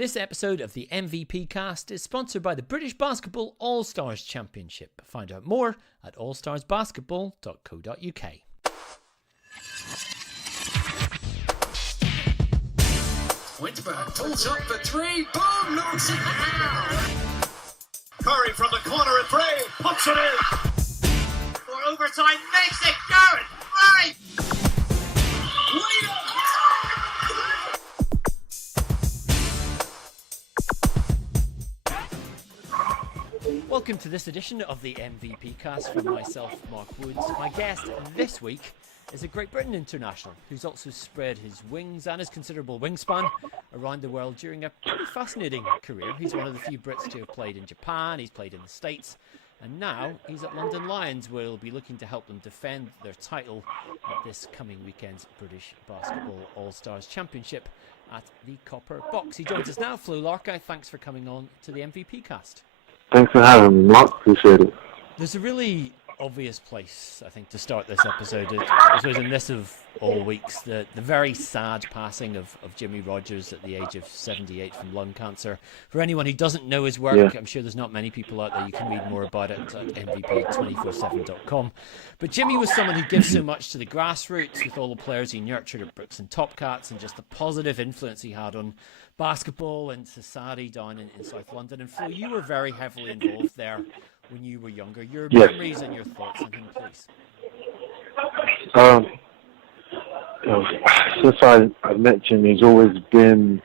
This episode of the MVP Cast is sponsored by the British Basketball All-Stars Championship. Find out more at allstarsbasketball.co.uk. Winsberg pulls up for three, boom, knocks it down. Curry from the corner at three, puts it in. For overtime, makes it, Garrett, right. Welcome to this edition of the MVP Cast from myself, Mark Woods. My guest this week is a Great Britain international who's also spread his wings and his considerable wingspan around the world during a pretty fascinating career. He's one of the few Brits to have played in Japan, he's played in the States, and now he's at London Lions, where he'll be looking to help them defend their title at this coming weekend's British Basketball All-Stars Championship at the Copper Box. He joins us now. Flo Larkai, thanks for coming on to the MVP Cast. Thanks for having me, Mark. Appreciate it. There's a really obvious place, I think, to start this episode. I suppose in this of all weeks, the very sad passing of Jimmy Rogers at the age of 78 from lung cancer. For anyone who doesn't know his work, I'm sure there's not many people out there. You can read more about it at mvp247.com. But Jimmy was someone who gives so much to the grassroots, with all the players he nurtured at Brooks and Top Cats, and just the positive influence he had on basketball and society down in South London. And Flo, you were very heavily involved there when you were younger. Your memories and your thoughts on him, please. Since I met Jim, he's always been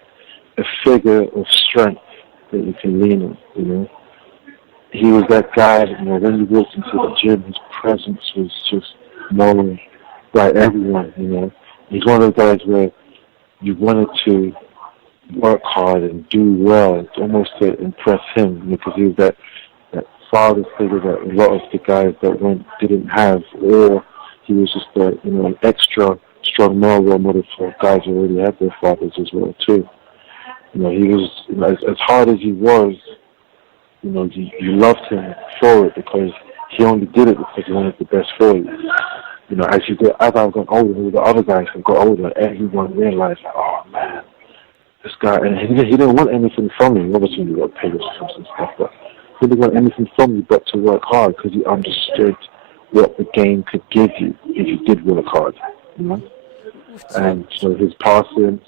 a figure of strength that you can lean on. You know, he was that guy that, when you walked into the gym, his presence was just known by everyone. You know, he's one of those guys where you wanted to work hard and do well, almost to impress him, because he was that father figure that a lot of the guys that didn't have, or he was just an extra strong male role model for guys who already had their fathers as well too. He was, as hard as he was, you loved him for it, because he only did it because he wanted the best for you. As I've gotten older, the other guys have got older, everyone realized, oh man, this guy, and he didn't want anything from me. Obviously, you got paid and stuff, but he didn't want anything from you but to work hard, because he understood what the game could give you if you did work hard. And so his passing,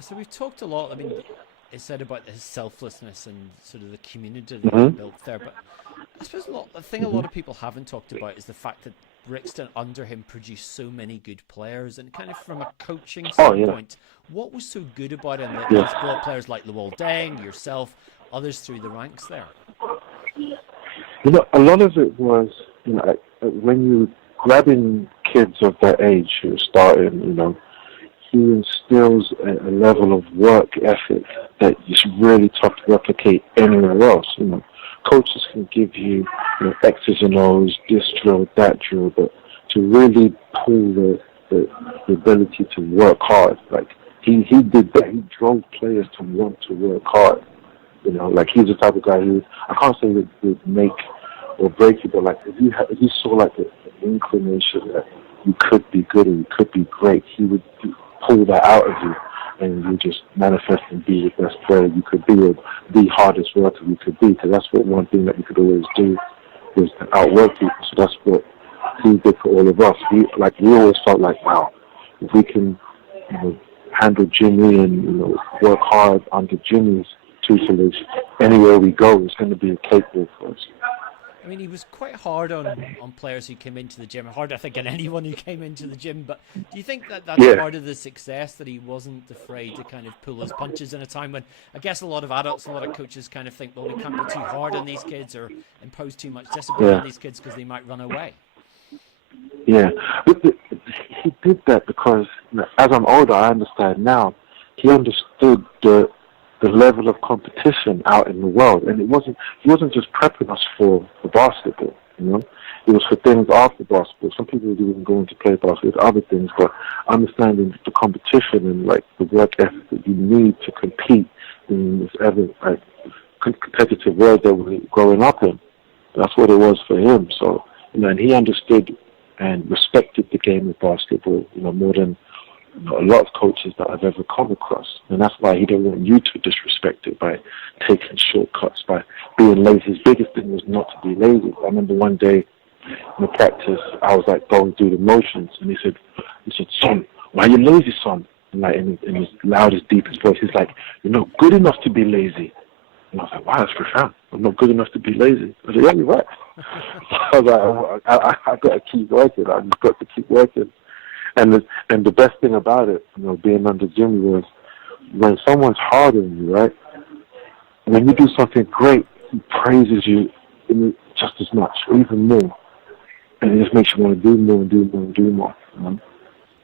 So we've talked a lot. I mean, it's said about his selflessness and sort of the community that he built there. But I suppose the thing a lot of people haven't talked about is the fact that Brixton under him produced so many good players, and kind of from a coaching standpoint, what was so good about him that he's brought players like Luol Deng, yourself, others through the ranks there? A lot of it was, when you grabbing kids of that age who are starting, he instills a level of work ethic that is really tough to replicate anywhere else. Coaches can give you, X's and O's, this drill, that drill, but to really pull the ability to work hard, like he did that. He drove players to want to work hard. He's the type of guy who, I can't say would make or break you, but if you saw like an inclination that you could be good or you could be great, he would pull that out of you, and you just manifest and be the best player you could be, or the hardest worker you could be. Because that's what one thing that you could always do, was to outwork people. So that's what he did for all of us. We always felt like, wow, if we can, handle Jimmy and work hard under Jimmy's tutelage, anywhere we go, it's going to be a cakewalk for us. I mean, he was quite hard on players who came into the gym. Hard, I think, on anyone who came into the gym. But do you think that that's part of the success, that he wasn't afraid to kind of pull his punches in a time when, I guess, a lot of adults, a lot of coaches kind of think, well, we can't be too hard on these kids or impose too much discipline on these kids because they might run away? Yeah. But he did that because, as I'm older, I understand now, he understood the level of competition out in the world, and he wasn't just prepping us for basketball. It was for things after basketball. Some people were even going to play basketball, other things, but understanding the competition and the work ethic that you need to compete in this ever competitive world that we're growing up in. That's what it was for him. So, and he understood and respected the game of basketball, more than a lot of coaches that I've ever come across. And that's why he didn't want you to disrespect by taking shortcuts, by being lazy. His biggest thing was not to be lazy. I remember one day in the practice, I was like going through the motions, and he said, "Son, why are you lazy, son?" And like in his loudest, deepest voice, he's like, "You're not good enough to be lazy." And I was like, "Wow, that's profound. I'm not good enough to be lazy." I was like, "Yeah, you're right." I was like, I got to keep working. I just got to keep working. And the best thing about it, being under Jimmy was when someone's hard on you, right? When you do something great, he praises you just as much, or even more. And it just makes you want to do more and do more and do more.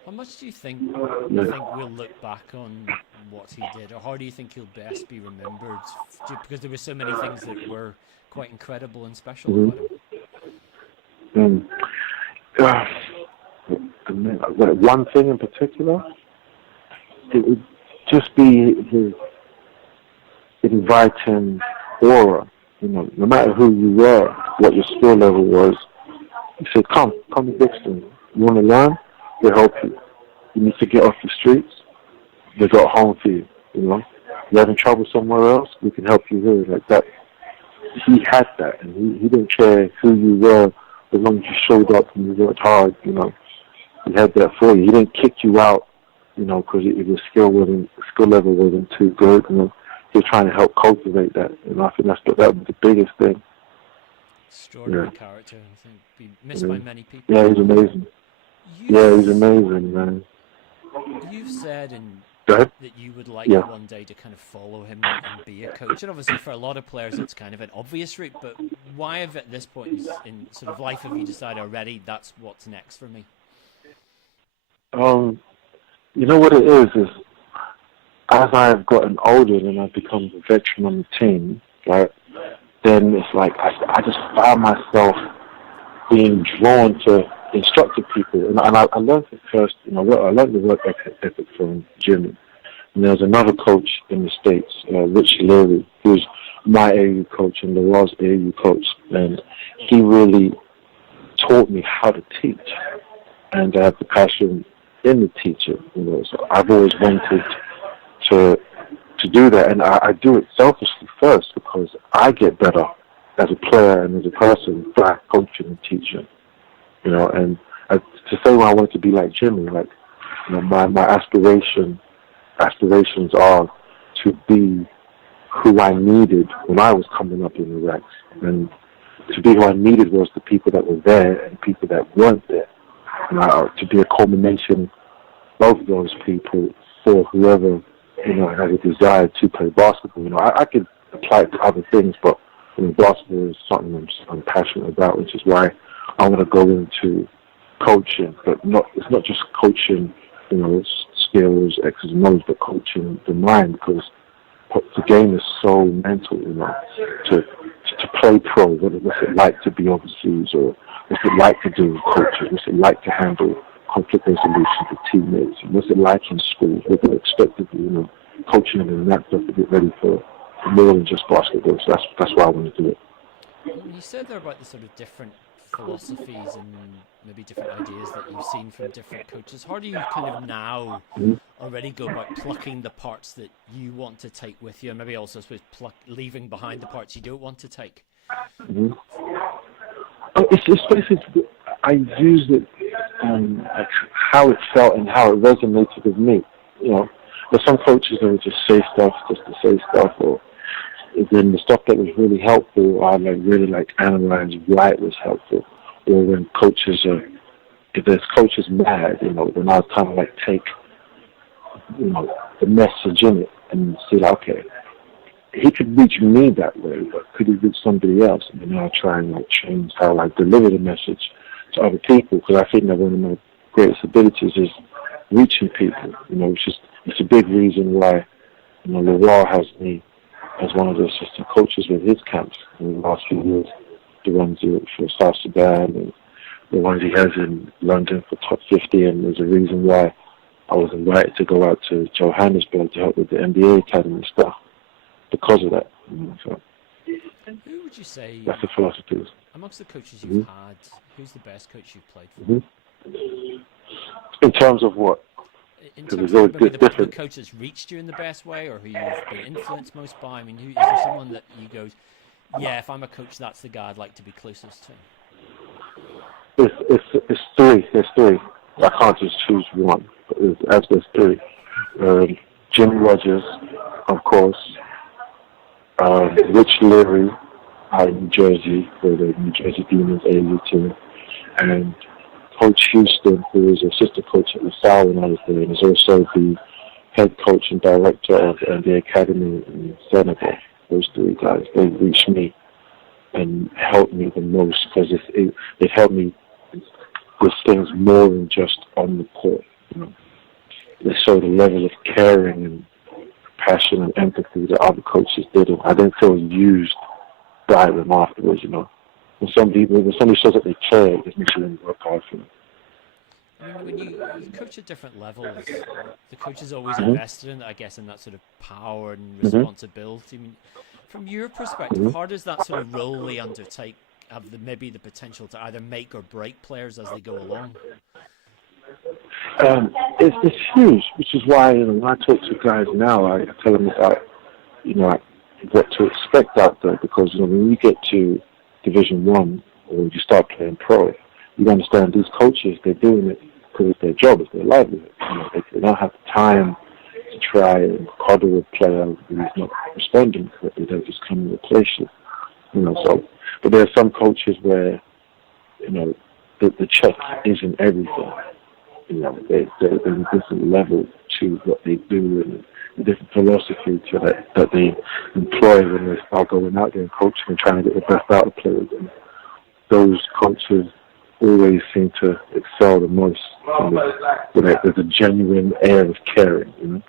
How much do you think we'll look back on what he did, or how do you think he'll best be remembered? Because there were so many things that were quite incredible and special about him. One thing in particular, it would just be his inviting aura. No matter who you were, what your skill level was, he said, come to Brixton. You want to learn? We'll help you. You need to get off the streets? They got a home for you. You're having trouble somewhere else? We can help you here. Like that. He had that, and he didn't care who you were as long as you showed up and you worked hard. He had that for you. He didn't kick you out, because your skill level wasn't too good. He was trying to help cultivate that, and I think that was the biggest thing. Extraordinary character, I think, be missed by many people. Yeah, he's amazing. He's amazing, man. You've said that you would like one day to kind of follow him and be a coach. And obviously for a lot of players it's kind of an obvious route, but why have at this point in sort of life have you decided already that's what's next for me? You know what it is as I've gotten older and I've become a veteran on the team, right, then it's like I just found myself being drawn to instructing people. And I learned it first, I learned the work ethic from Jimmy. And there was another coach in the States, Rich Leary, who's my AU coach and Laurel's AU coach. And he really taught me how to teach. And I have the passion in the teacher, So I've always wanted to do that. And I do it selfishly first because I get better as a player and as a person by coaching and teaching. And to say when I wanted to be like Jimmy, my aspirations are to be who I needed when I was coming up in the ranks. And to be who I needed was the people that were there and people that weren't there. To be a culmination of those people for whoever, has a desire to play basketball. I could apply it to other things, but basketball is something I'm passionate about, which is why I want to go into coaching, but it's not just coaching, skills, X's and O's, but coaching the mind, because the game is so mental, to play pro, what's it like to be overseas, or what's it like to do coaching, what's it like to handle conflict resolution with teammates, and what's it like in school, what they expect of you, coaching them and that stuff to get ready for more than just basketball. So that's why I want to do it. You said there about the sort of different philosophies and maybe different ideas that you've seen from different coaches. How do you kind of now already go about plucking the parts that you want to take with you, and maybe also, I suppose, leaving behind the parts you don't want to take? It's basically, I use it like how it felt and how it resonated with me. There's some coaches that would just say stuff just to say stuff, or then the stuff that was really helpful, I really analyze why it was helpful. Or when if there's coaches mad, then I'll kind of take, the message in it and see, okay, he could reach me that way, but could he reach somebody else? And then I'll try and change how I deliver the message to other people, because I think that one of my greatest abilities is reaching people. It's a big reason why, Laurel has me as one of the assistant coaches with his camps in the last few years, the ones for South Sudan and the ones he has in London for Top 50, and there's a reason why I was invited to go out to Johannesburg to help with the NBA Academy stuff because of that. So who would you say, that's the philosophy. Amongst the coaches you've had, who's the best coach you've played for? In terms of what? In Because terms there's of always maybe the different. coach that's reached you in the best way, or who you've been influenced most by? I mean, is there someone that you go, yeah, if I'm a coach, that's the guy I'd like to be closest to? It's three. There's three. I can't just choose one. There's three. Jimmy Rogers, of course. Rich Leary out in New Jersey for the New Jersey Demons AAU team, and Coach Houston, who is assistant coach at LaSalle when I was there, and is also the head coach and director of the academy in Senegal. Those three guys, they reached me and helped me the most because it helped me with things more than just on the court. You know, they showed a level of caring and passion and empathy that other coaches didn't. I didn't feel used by them afterwards. You know, when somebody shows that they care, it just makes you work hard for them. I mean, when you coach at different levels, the coach is always invested in, I guess, in that sort of power and responsibility. I mean, from your perspective, how does that sort of role they undertake have maybe the potential to either make or break players as they go along? It's huge, which is why when I talk to guys now, I tell them about what to expect out there, because when you get to Division 1 or you start playing pro, you understand these coaches, they're doing it because it's their job, it's their livelihood. They don't have the time to try and coddle a player who's not responding correctly. They'll just come and replace you. But there are some coaches where, the check isn't everything. There's a different level to what they do and a different philosophy that they employ when they start going out there and coaching and trying to get the best out of players. And those coaches always seem to excel the most. There's a genuine air of caring.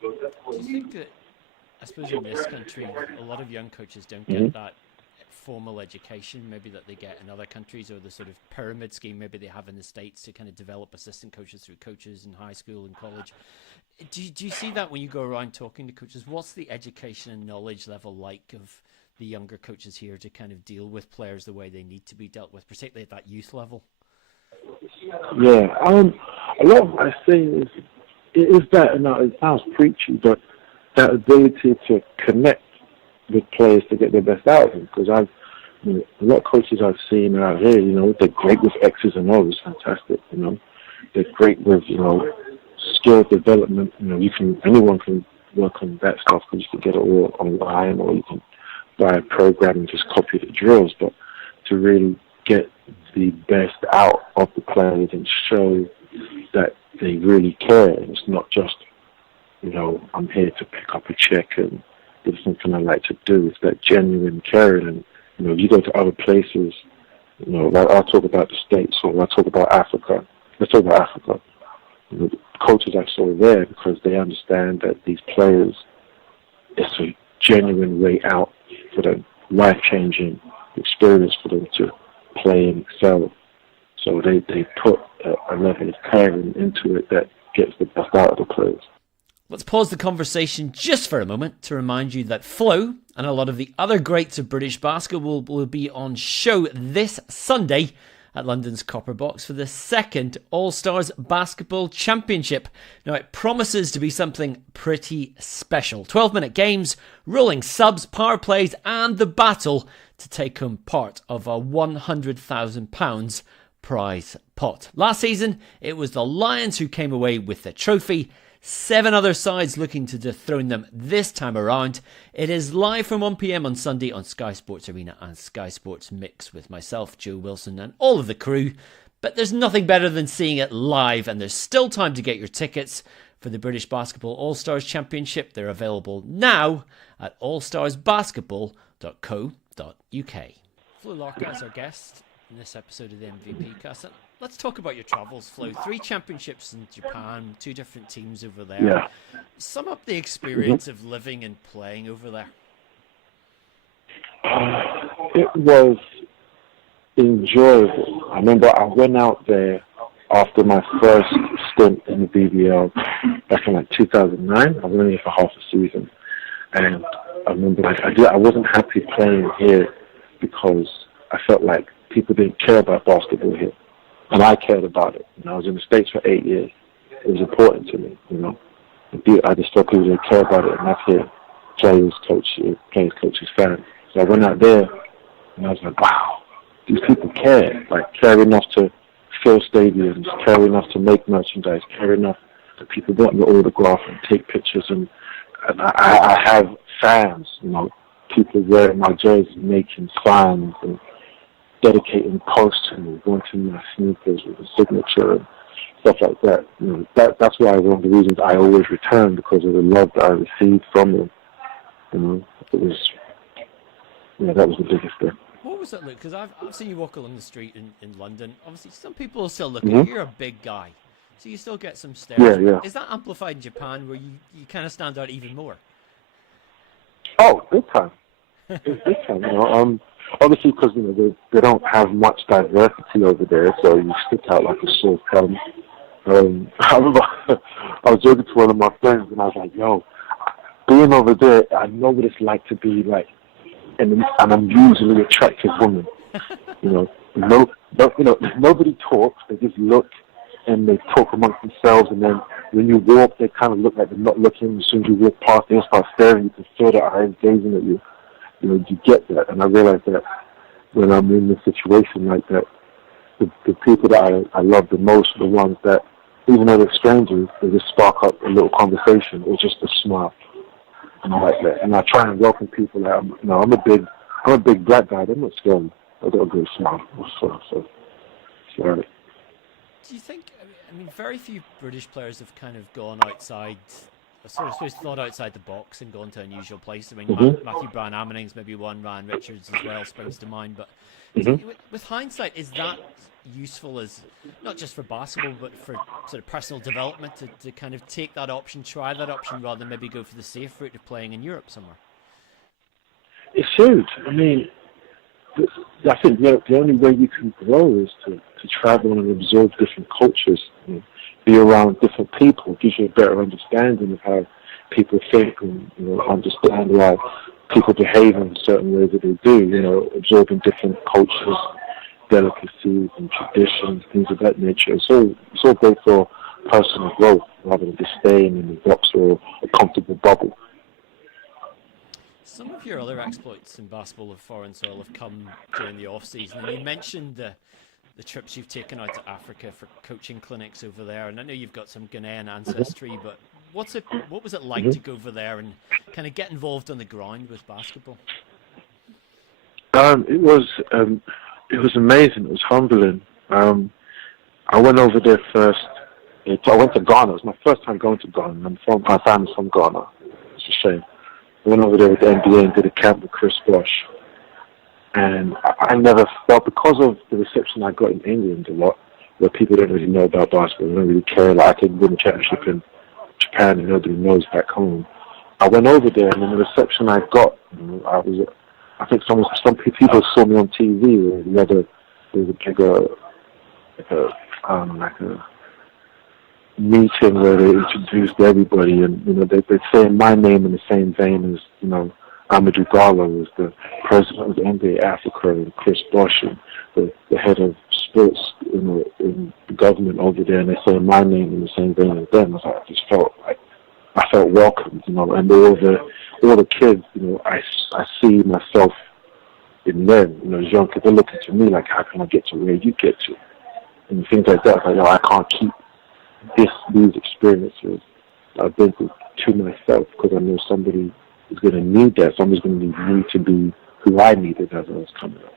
Do you think that, I suppose in this country, a lot of young coaches don't get that formal education maybe that they get in other countries, or the sort of pyramid scheme maybe they have in the States to kind of develop assistant coaches through coaches in high school and college? Do you see that when you go around talking to coaches? What's the education and knowledge level like of the younger coaches here to kind of deal with players the way they need to be dealt with, particularly at that youth level? Yeah, a lot of what I say is that, and it sounds preachy, but that ability to connect with players to get the best out of them. Because a lot of coaches I've seen out here, they're great with X's and O's, fantastic. They're great with skill development. Anyone can work on that stuff because you can get it all online, or you can buy a program and just copy the drills. But to really get the best out of the players and show that they really care, and it's not just I'm here to pick up a check and there's something I like to do. It's that genuine caring. And, if you go to other places, like I'll talk about the States, or I'll talk about Africa. Let's talk about Africa. The coaches I saw there, because they understand that these players, it's a genuine way out for them, life-changing experience for them to play and excel. So they put a level of caring into it that gets the best out of the players. Let's pause the conversation just for a moment to remind you that Flo and a lot of the other greats of British basketball will be on show this Sunday at London's Copper Box for the second All-Stars Basketball Championship. Now, it promises to be something pretty special. 12-minute games, rolling subs, power plays, and the battle to take home part of a £100,000 prize pot. Last season, it was the Lions who came away with the trophy. 7 other sides looking to dethrone them this time around. It is live from 1 p.m. on Sunday on Sky Sports Arena and Sky Sports Mix with myself, Joe Wilson, and all of the crew. But there's nothing better than seeing it live, and there's still time to get your tickets for the British Basketball All-Stars Championship. They're available now at allstarsbasketball.co.uk. Flo Larkai is our guest in this episode of the MVP Cast. Let's talk about your travels, Flo. 3 championships in Japan, 2 different teams over there. Yeah. Sum up the experience of living and playing over there. It was enjoyable. I remember I went out there after my first stint in the BBL back in 2009. I went in for half a season. And I remember I wasn't happy playing here because I felt like people didn't care about basketball here. And I cared about it. I was in the States for 8 years. it was important to me, you know. I just felt people didn't care about it, and that's it. Players, coaches, fans. So I went out there, and I was like, wow, these people care. Like, care enough to fill stadiums, care enough to make merchandise, care enough that people want your autograph and take pictures. And I have fans, you know, people wearing my jersey, making signs and dedicating posts to me, going to my sneakers with a signature and stuff like that. You know, that's why one of the reasons I always return, because of the love that I received from them. You know, it was, that was the biggest thing. What was that look? Because I've seen you walk along the street in London. Obviously, some people still look at you. You're a big guy, so you still get some stares. Yeah. Is that amplified in Japan, where you kind of stand out even more? Oh, big time. Big time. You know, obviously, because they don't have much diversity over there, so you stick out like a sore thumb. I remember I was joking to one of my friends, and I was like, "Yo, being over there, I know what it's like to be like an unusually attractive woman. You know, nobody talks. They just look and they talk amongst themselves, and then when you walk, they kind of look like they're not looking. As soon as you walk past, they start staring. You can feel their eyes gazing at you. You know, you get that, and I realize that when I'm in a situation like that, the people that I love the most are the ones that, even though they're strangers, they just spark up a little conversation or just a smile. And I like that. And I try and welcome people that I'm a big black guy. I'm not scared. I got a good smile. So. Do you think? I mean, very few British players have kind of gone outside. I suppose thought outside the box and gone to unusual places. I mean, Matthew Bryan Ammoning's maybe one. Ryan Richards as well springs to mind. But with hindsight, is that useful as not just for basketball but for sort of personal development to kind of take that option, try that option, rather than maybe go for the safe route of playing in Europe somewhere? It's huge. I mean, I think the only way you can grow is to travel and absorb different cultures, be around different people. It gives you a better understanding of how people think and understand why people behave in certain ways that they do. Absorbing different cultures, delicacies and traditions, things of that nature. So it's all great for personal growth rather than just staying in the box or a comfortable bubble. Some of your other exploits in basketball of foreign soil have come during the off-season. And you mentioned the trips you've taken out to Africa for coaching clinics over there. And I know you've got some Ghanaian ancestry, but what was it like to go over there and kind of get involved on the ground with basketball? It was amazing. It was humbling. I went over there first. I went to Ghana. It was my first time going to Ghana. My family's from Ghana. It's a shame. I went over there with the NBA and did a camp with Chris Bosh. And I never felt, because of the reception I got in England a lot, where people don't really know about basketball, they don't really care. Like, I could win a championship in Japan and nobody knows back home. I went over there, and then the reception I got, I think some people saw me on TV. There was a meeting where they introduced everybody, and they'd say my name in the same vein as Amadou Gallo was the president of the NBA Africa, and Chris Bosh, and the head of sports in the government over there, and they say my name in the same vein as them. I just felt like I felt welcomed, and all the kids, I see myself in them. As young kids, they're looking to me like, how can I get to where you get to, and things like that. Like, I can't keep these experiences I've been through to myself, because I know somebody is going to need that. Somebody's going to need me to be who I needed as I was coming up.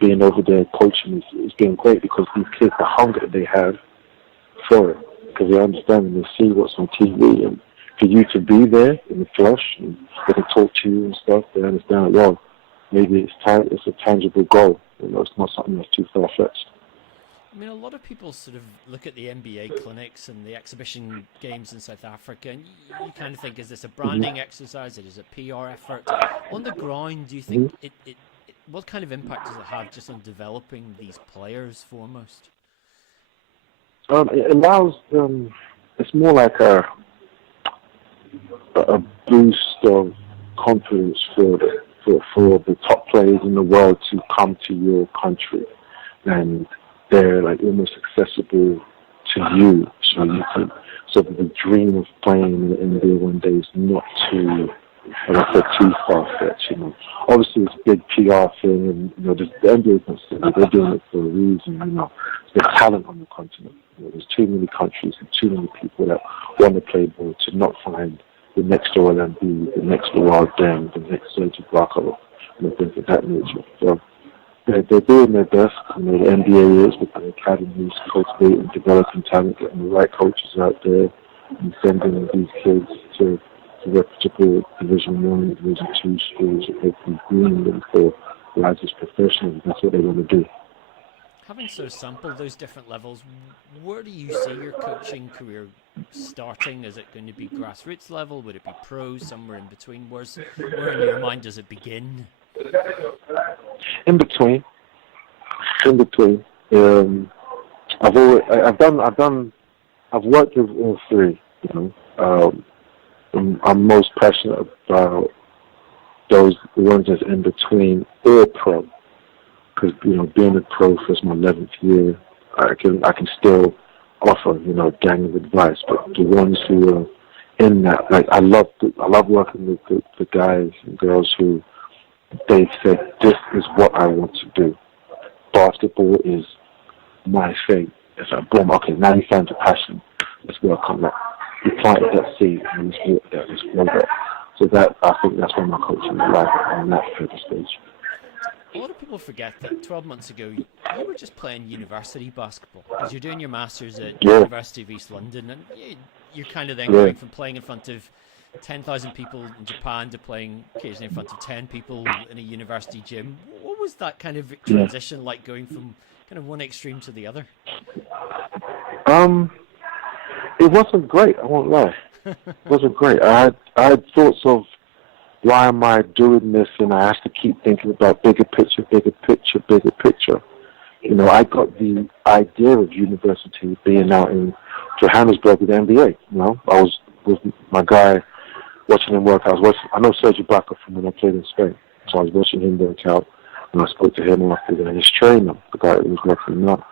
Being over there coaching is been great, because these kids, the hunger that they have for it, because they understand and they see what's on TV, and for you to be there in the flesh and they can talk to you and stuff, they understand, well, maybe it's a tangible goal. It's not something that's too far-fetched. I mean, a lot of people sort of look at the NBA clinics and the exhibition games in South Africa, and you kind of think, is this a branding exercise? Is it a PR effort? On the ground, do you think what kind of impact does it have just on developing these players foremost? It allows it's more like a boost of confidence for the top players in the world to come to your country, and they're like almost accessible to you, so you can, so that the dream of playing in the NBA one day is not too, like I said, too far-fetched, you know. Obviously, it's a big PR thing, and, you know, the NBA is not silly. They're doing it for a reason, you know. There's talent on the continent. You know, there's too many countries and too many people that want to play ball to not find the next Joel Embiid, the next Wild Deng, the next Serge Ibaka, and things of that nature. So they're doing their best. You know, the NBA is with the academies, cultivating, developing talent, getting the right coaches out there, and sending these kids to reputable Division 1, Division 2 schools, and hopefully grooming them for lives as professionals. That's what they want to do. Having sort of sampled those different levels, where do you see your coaching career starting? Is it going to be grassroots level? Would it be pro? Somewhere in between? Where in your mind does it begin? In between. I've worked with all three. You know, I'm most passionate about the ones that's in between or pro. Because, you know, being a pro for my 11th year, I can still offer, you know, a gang of advice. But the ones who are in that, like, I love working with the guys and girls who they've said, this is what I want to do. Basketball is my thing. It's like, boom, okay, now you found your passion. Let's work on that. You planted that seed and let's work that. Let's grow that. So that, I think that's where my coaching is like on that further stage. A lot of people forget that 12 months ago you were just playing university basketball because you're doing your masters at University of East London, and you're kind of then going from playing in front of 10,000 people in Japan to playing occasionally in front of 10 people in a university gym. What was that kind of transition like, going from kind of one extreme to the other? It wasn't great, I won't lie. It wasn't great. I had thoughts of, why am I doing this? And I have to keep thinking about bigger picture. You know, I got the idea of university being out in Johannesburg with the NBA. You know, I was with my guy watching him work. I know Serge Ibaka from when I played in Spain. So I was watching him work out, and I spoke to him after his trainer, the guy who was working him out.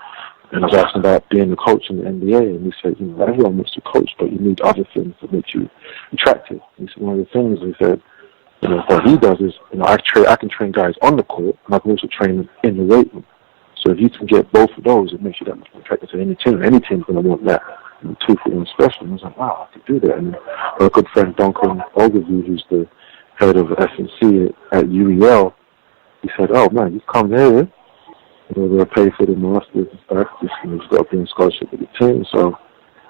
And I was asking about being a coach in the NBA, and he said, you know, everyone wants to coach, but you need other things that make you attractive. He said, one of the things he said, you know, what he does is, you know, I can train guys on the court, and I can also train them in the weight room. So if you can get both of those, it makes you that much more attractive to any team. Any team's going to want that. 2-for-1 special. And I was like, wow, I could do that. And our good friend Duncan Ogilvie, who's the head of S&C at UEL, he said, oh man, you come here, you know, they'll pay for the masters and stuff. You've got to be in scholarship with the team. So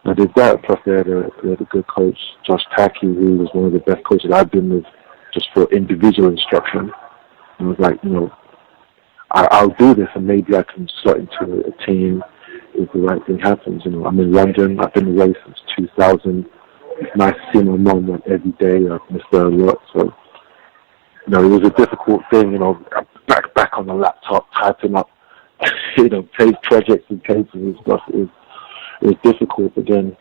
I did that. Plus they had a good coach, Josh Tackey, who was one of the best coaches I've been with just for individual instruction. And I was like, you know, I'll do this, and maybe I can slot into a team if the right thing happens. You know, I'm in London. I've been away since 2000. It's nice to see my mum every day. I've missed her a lot. So, you know, it was a difficult thing. You know, back on the laptop, typing up, you know, projects and papers and stuff. It was difficult. But then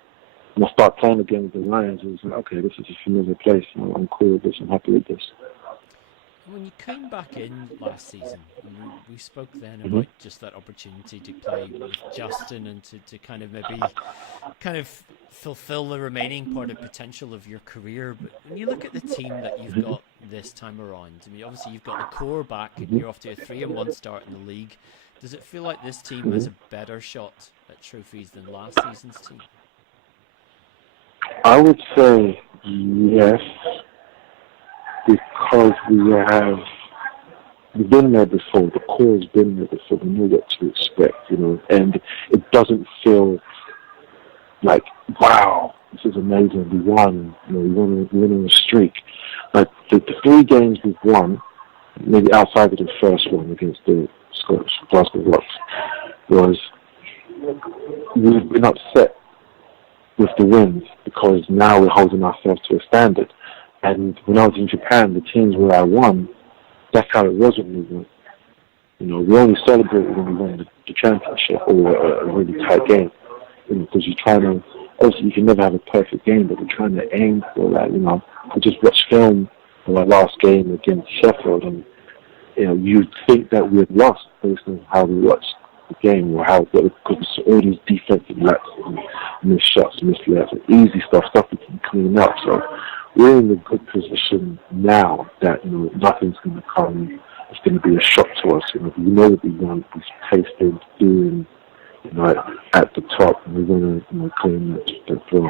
when I start playing again with the Lions, it was like, okay, this is a familiar place. You know, I'm cool with this. I'm happy with this. When you came back in last season, we spoke then about just that opportunity to play with Justin and to kind of fulfill the remaining part of potential of your career. But when you look at the team that you've got this time around, I mean, obviously you've got the core back and you're off to a 3-1 start in the league. Does it feel like this team has a better shot at trophies than last season's team? I would say yes, because we've been there before. The core has been there before. We know what to expect, you know, and it doesn't feel like, wow, this is amazing. We won, you know, we won on a streak. Like the 3 games we've won, maybe outside of the first one against the Scottish Glasgow Rocks, was we've been upset with the wins because now we're holding ourselves to a standard. And when I was in Japan, the teams where I won, that's how it was when we won. You know, we only celebrated when we won the championship or a really tight game. You know, because you're trying to, obviously you can never have a perfect game, but we're trying to aim for that, you know. I just watched film of our last game against Sheffield, and, you know, you'd think that we had lost based on how we watched the game or how, because all these defensive lapses and missed shots, missed layups, easy stuff we can clean up. So we're in a good position now that, nothing's going to come. It's going to be a shock to us. We know what we want. We taste things doing, at the top, and we're going to clean that floor.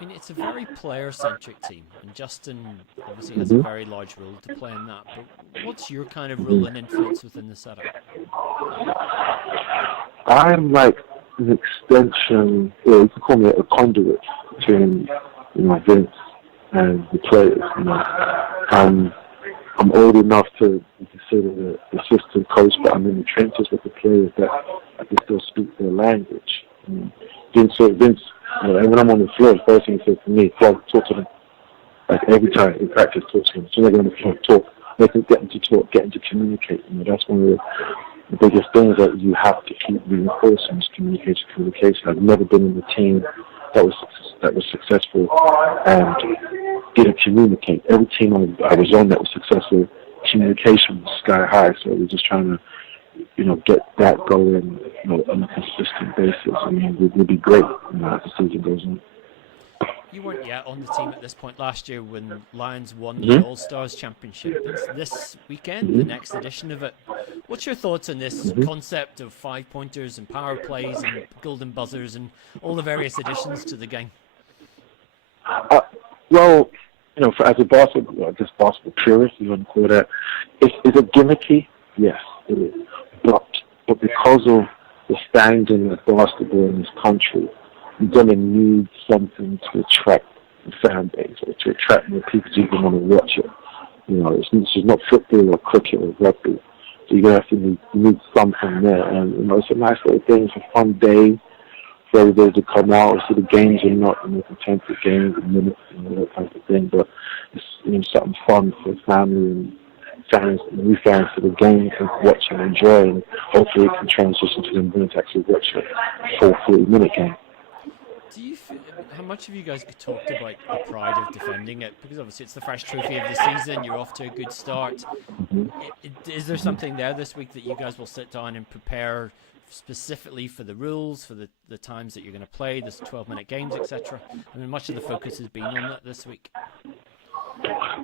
I mean, it's a very player-centric team, and Justin obviously has a very large role to play in that. But what's your kind of role and influence within the setup? I'm like an extension, you could call me a conduit between, Vince and the players. I'm old enough to be considered an assistant coach, but I'm in the trenches with the players that I can still speak their language. Vince, and when I'm on the floor, the first thing he says to me, talk to them. Like every time in practice, talk to them. As soon as I get on the floor, talk. Get them to talk, get them to communicate. That's one of the biggest things that you have to keep reinforcing is communication. I've never been in a team that was successful and didn't communicate. Every team I was on that was successful, communication was sky high. So we're just trying to, get that going, on a consistent basis. We'll be great, as the season goes on. You weren't yet on the team at this point last year when Lions won the All-Stars Championship. It's this weekend, the next edition of it. What's your thoughts on this concept of 5-pointers and power plays and golden buzzers and all the various additions to the game? Well, as a basketball purist, you want to call that, is it gimmicky? Yes, it is. But because of the standing of basketball in this country, you're going to need something to attract the fan base or to attract more people to even want to watch it. This is not football or cricket or rugby. So you're going to have to need something there. And, it's a nice little thing. It's a fun day for everybody to come out. So the games are not contemporary games and minutes and that type of thing, but it's something fun for family and fans, new fans to the game to watch and enjoy, and hopefully it can transition to them willing to actually watch a full 40-minute game. Do you feel, how much have you guys talked about the pride of defending it? Because obviously it's the first trophy of the season, you're off to a good start. Is there something there this week that you guys will sit down and prepare specifically for the rules, for the times that you're going to play, there's 12-minute games, etc.? Much of the focus has been on that this week.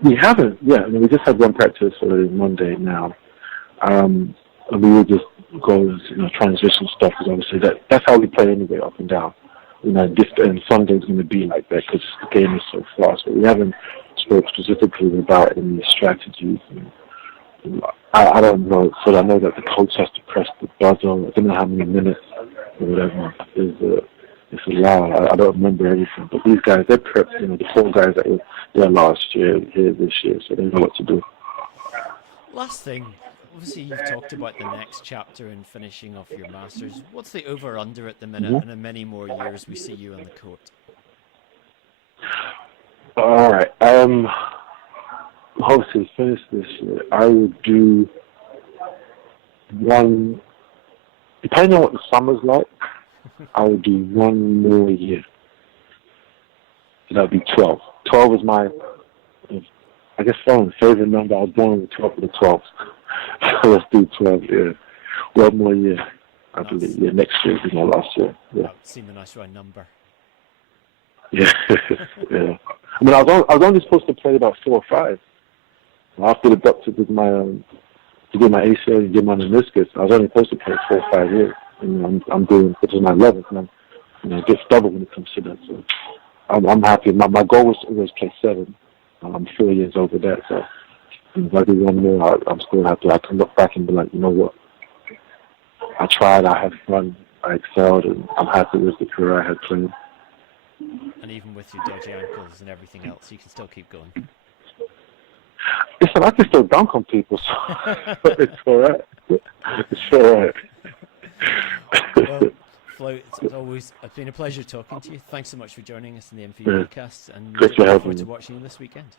We haven't, we just had one practice already Monday now. And we will just go, transition stuff, because obviously that's how we play anyway, up and down. And Sunday's going to be like that because the game is so fast. But we haven't spoke specifically about any strategies. I don't know. So I know that the coach has to press the buzzer. I don't know how many minutes or whatever it's allowed. I don't remember everything. But these guys, they're prepped. The 4 guys that were there last year, here this year, so they know what to do. Last thing. Obviously, you've talked about the next chapter in finishing off your Masters. What's the over-under at the minute, and in many more years we see you on the court? All right. Hopefully finish this year. I will do one, depending on what the summer's like, I will do one more year. So that'll be 12. 12 is my, I guess, favorite number. I was born on the 12th of the 12th. So let's do 12, yeah. One more year, I believe. Yeah, next year will be my last year. Yeah. That seemed a nice round number. Yeah, yeah. I was only supposed to play about 4 or 5. After the doctor did my ACL and did my meniscus, I was only supposed to play 4 or 5 years. And I'm doing, this is my 11th, and I'm a bit stubborn when it comes to that. So I'm happy. My goal was to always play 7. I'm 4 years over that, so if I do one more, I'm still happy. I can look back and be like, you know what? I tried, I had fun, I excelled, and I'm happy with the career I had played. And even with your dodgy ankles and everything else, you can still keep going. Listen, I can still dunk on people, so it's all right. It's all right. Well, Flo, it's been a pleasure talking to you. Thanks so much for joining us in the MVP cast, and look forward to watching you this weekend.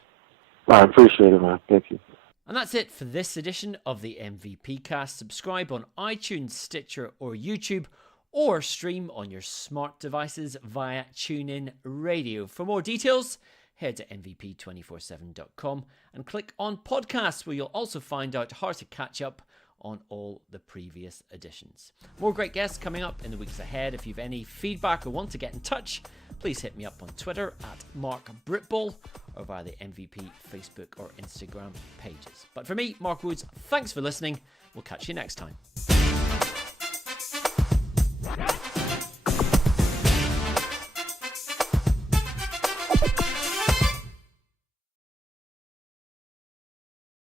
I appreciate it, man. Thank you. And that's it for this edition of the MVP cast. Subscribe on iTunes, Stitcher, or YouTube, or stream on your smart devices via TuneIn Radio. For more details, head to mvp247.com and click on podcasts, where you'll also find out how to catch up on all the previous editions. More great guests coming up in the weeks ahead. If you've any feedback or want to get in touch, please hit me up on Twitter at Mark Britball or via the MVP Facebook or Instagram pages. But for me, Mark Woods, thanks for listening. We'll catch you next time.